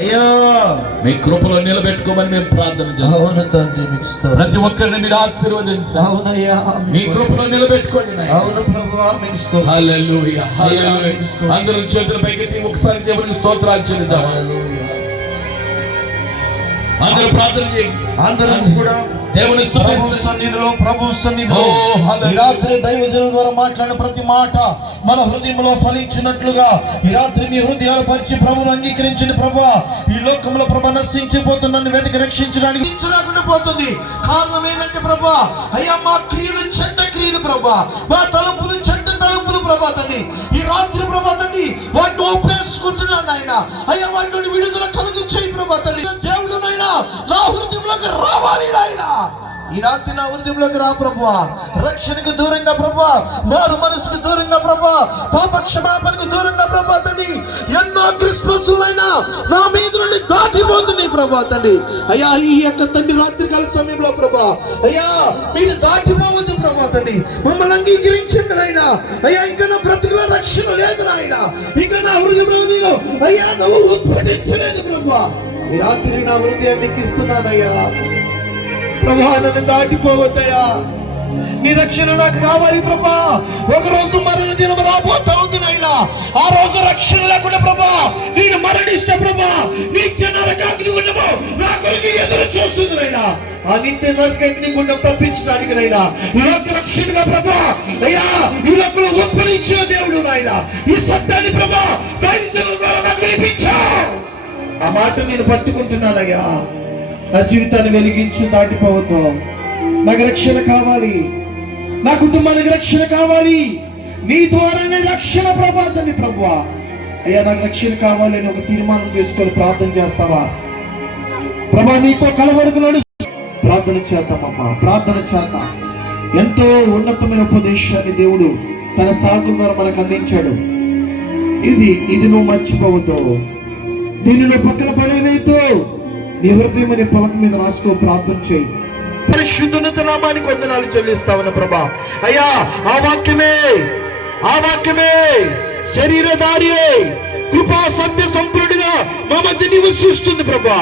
అయ్యో మీ కృపలో నిలబెట్టుకోమని మేము ప్రార్థన చేస్తాం. అవును తండ్రి, మీకు స్తోత్రం. ప్రతి ఒక్కరిని మీరు ఆశీర్వదించండి. అవునయ్యా, మీ కృపలో నిలబెట్టుకోండి. అవును ప్రభువా, మీకు స్తోత్రం. హల్లెలూయా, హల్లెలూయా. అందరూ చేతుల పైకెత్తి ఒకసారి దేవునికి స్తోత్రాలు చెల్లిద్దాం. అందరూ ప్రార్థన చేయండి. అందరూ కూడా దేవుని ప్రభు సన్నిధిలో ఈ రాత్రి దైవజనుల ద్వారా మాట్లాడిన ప్రతి మాట మన హృదయంలో ఫలించినట్లుగా ఈ రాత్రి మీ హృదయాలు పరిచి ప్రభువును అంగీకరించండి. ప్రభువా, ఈ లోకంలో ప్రభు నశించిపోతున్న వెతికి రక్షించడానికి రాకుండా పోతుంది. కారణం ఏంటంటే ప్రభువా, అయ్యా మా క్రియలు చెడ్డ క్రియలు ప్రభా, మా తలంపులు చెడ్డ తలంపులు ప్రభా తండ్రి. ఈ రాత్రి ప్రభా తండ్రి వాటిని ఒప్పేసుకుంటున్నాను ఆయన. అయ్యా వాటి నుండి విడుదల కలుగు చేయి ప్రభా తండ్రి. దేవుడు నాయనా నా హృదయంలోకి రావాలి నాయనా. ఈ రాత్రి నా హృదయంలోకి రా ప్రభువా. రక్షణకు దూరంగా ప్రభువా, మారు మనసుకు దూరంగా ప్రభువా, పాప క్షమాపణకు దూరంగా ప్రభా తండ్రి ఎన్నో క్రిస్మస్లైనా నా మీద నుండి దాటిపోతున్నాయి ప్రభా తండ్రి. అయ్యా ఈ యొక్క తండ్రి రాత్రికాల సమయంలో ప్రభా అయ్యా మీరు దాటిపోవద్దు ప్రభా తండ్రి. మమ్మల్ని అంగీకరించండి నాయనా. అయ్యా ఇంకా నా బ్రతుకులో రక్షణ లేదు నాయన. ఇంకా నా హృదయంలో నేను అయ్యా నువ్వు ఉద్భవించలేదు ప్రభువా. ఈ రాత్రి నా హృదయాన్ని ఇస్తున్నానయ్యా. ప్రభా నన్ను దాటిపోవద్దయ్యా. నీ రక్షణ నాకు కావాలి ప్రభా. ఒకరోజు మరణ దినం రాబోతా ఉంది నాయనా. ఆ రోజు రక్షణ లేకుండా ప్రభా నేను మరణిస్తే ప్రభా నిత్య నరకాగ్ని గుండము నా కొరకు ఎదురు చూస్తుంది నాయనా. ఆ నిత్య నరకాగ్ని గుండం తప్పించడానికి నాయనా లోక రక్షణగా ప్రభా అయ్యా ఈ లోకంలో ఉత్పన్నించిన దేవుడు నాయనా. ఈ సత్యాన్ని ప్రభా దైవజనుల ద్వారా నాకు వినిపించావు. ఆ మాట నేను పట్టుకుంటున్నానయ్యా. నా జీవితాన్ని వెలిగించు, దాటిపోవద్దు. నాకు రక్షణ కావాలి, నా కుటుంబానికి రక్షణ కావాలి. నీ ద్వారానే రక్షణ ప్రభాతండి ప్రభువా. అయ్యా నాకు రక్షణ కావాలి అని ఒక తీర్మానం చేసుకొని ప్రార్థన చేస్తావా ప్రభా? నీతో కలవరకు నడు ప్రార్థన చేద్దామమ్మా, ప్రార్థన చేద్దాం. ఎంతో ఉన్నతమైన ఉపదేశాన్ని దేవుడు తన సాగు ద్వారా మనకు అందించాడు. ఇది నువ్వు మర్చిపోవద్దు. దీన్ని నువ్వు పక్కన పడేవేతో నీ హృదయం అనే పలక మీద రాసుకో, ప్రార్థన చేయి. పరిశుద్ధునిత నామానికి వందనాలు చెల్లిస్తావన్న ప్రభా. అయ్యా ఆ వాక్యమే శరీరధారి కృపా సత్య సంపూర్ణుడిగా మా మధ్య నివసిస్తుంది ప్రభా.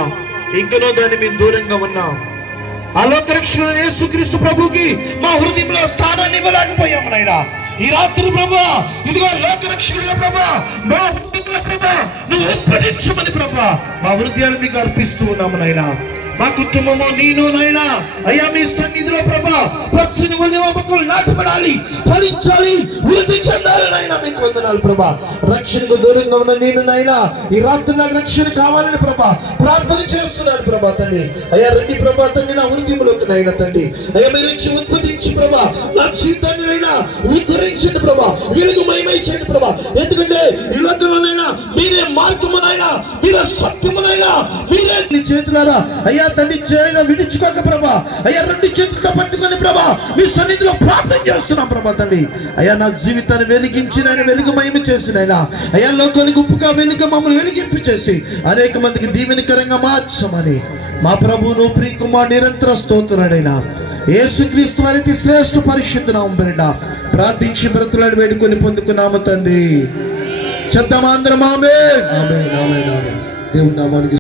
ఇంకనో దాన్ని మేము దూరంగా ఉన్నాం. ఆ లోక రక్షణ యేసుక్రీస్తు ప్రభుకి మా హృదయంలో స్థానాన్ని ఇవ్వలేకపోయాము నాయనా. ఈ రాత్రి ప్రభా ఇదిగో లోక రక్షకుడిగా ప్రభా మా హృదయంలో ప్రభా నువ్వు ఉత్పన్నించమని ప్రభా మా హృదయాలు మీకు అర్పిస్తూ ఉన్నాము నాయనా. మా కుటుంబము నేను నాయనా అయ్యా మీ సన్నిధిలో ప్రభా పచ్చని మొక్కలు నాటబడాలి, ఫలించాలి, వృద్ధి చెందాలి నాయనా. మీకు వందనాలు ప్రభా. రక్షణకు దూరంగా ఉన్న నేను నాయనా ఈ రాత్రి నాకు రక్షణ కావాలని ప్రభా ప్రార్థన చేస్తున్నాను ప్రభా తండ్రి. అయ్యా రండి ప్రభా తండ్రి నా హృదయంలోకి నాయన తండ్రి. అయ్యా మీరు ఇచ్చి ఉత్పత్తించి ప్రభా నా జీవితాన్ని నైనా ఉద్ధరించండి ప్రభా, వెలుగు మహిమైంచండి ప్రభా. ఎందుకంటే ఈ లోకంలోనైనా మీరే మార్గమునైనా మీరే సత్యమునైనా మీరే నీ చేతులారా అయ్యా తండ్రి చేయగా విడిచుకోక ప్రభా. అయ్యా రెండు చేతులతో పట్టుకొని ప్రభా మీ సన్నిధిలో ప్రార్థన చేస్తున్నాం ప్రభా తండ్రి. అయ్యా నా జీవితాన్ని వెలిగించిన వెలుగు మహిమ చేసినైనా అయ్యా లోకానికి ఉప్పుగా వెలుగు మమ్మల్ని వెలిగింపు చేసి అనేక మందికి దీవెనకరంగా మార్చమని మా ప్రభువును ప్రియకుమార్ నిరంతర స్తోత్రుడైనా యేసుక్రీస్తు వారికి శ్రేష్ఠ పరిశుద్ధ నామం పేరిట ప్రార్థించి బ్రతులను వేడుకొని పొందుకున్నాము తండ్రి. చెప్తామా అందరం ఆమేన్. దేవుని నామానికి